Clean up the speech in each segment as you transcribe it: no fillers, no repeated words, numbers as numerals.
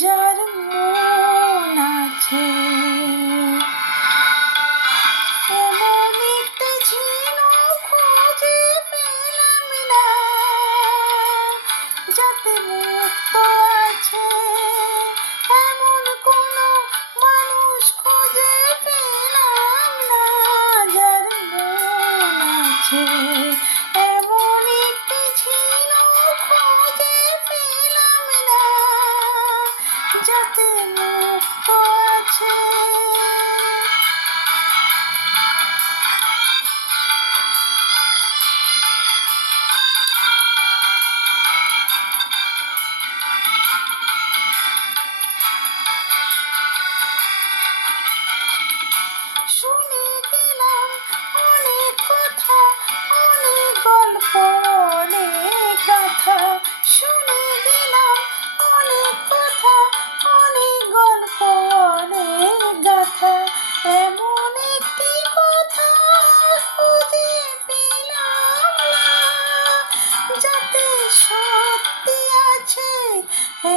যার মন আছে। এমন একটা ঝিনুক খুঁজে পেলাম না, যাতে মুক্ত আছে। এমন কোনো মানুষ খুঁজে পেলাম না, যার মন আছে। এমন একটি ঝিনুক খুঁজে পেলাম না, যাতে মুক্ত আছে। শুনে গেলাম অনেক কথা, অনেক গল্প, অনেক গাথা। শুনে গেলাম অনেক কথা, অনেক গল্প, অনেক গাথা। এমন একটি কথা খুঁজে পেলাম না, যাতে সত্যি আছে।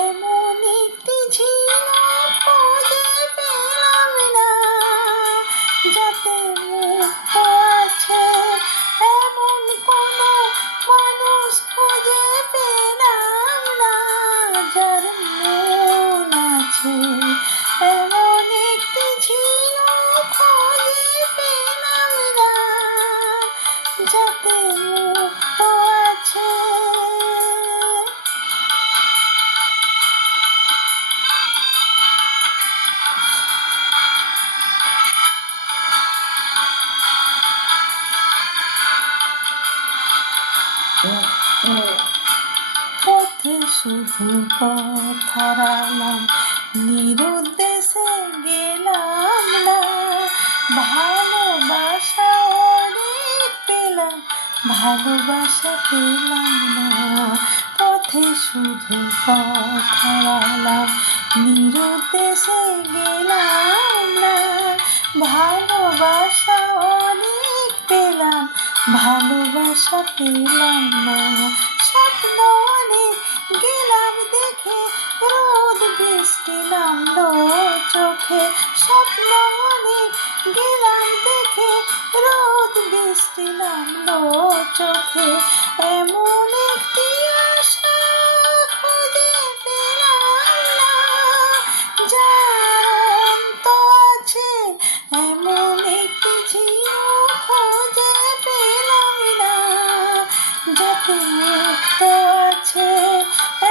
এমন একটি ঝিনুক খুঁজে পেলাম না, যাতে মুক্ত আছে। এমন কোনো মানুষ খুঁজে পেলাম না, যার মন আছে। এমন একটি ঝিনুক খুঁজে পেলাম না, যাতে মুক্ত আছে। পথে শুধু পথ হারালাম, নিরুদ্দেশে গেলাম না। ভালোবাসা অনেক পেলাম, ভালোবাসা পেলাম না। পথে শুধু পথ হারালাম, নিরুদ্দেশে গেলাম না। ভালোবাসা অনেক পেলাম, ভালোবাসা পেলাম না। স্বপ্ন অনেক গেলাম দেখে, রোদ বৃষ্টি নামলো চোখে। স্বপ্ন অনেক গেলাম দেখে, রোদ বৃষ্টি নামলো চোখে। এমন একটি আশা খুঁজে পেলাম না, যার অন্ত আছে। এমন একটি ঝিনুক খুঁজে পেলাম না, যাতে মুক্ত আছে।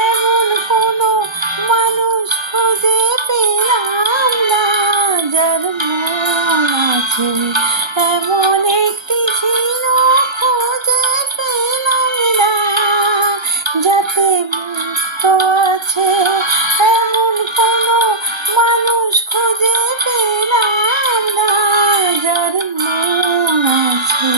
এমন কোনো মানুষ খুঁজে পেলাম না, যার মন আছে। এমন একটি ঝিনুক খুঁজে পেলাম না, যাতে মুক্ত আছে। এমন কোনো মানুষ খুঁজে পেলাম না, যার মন আছে।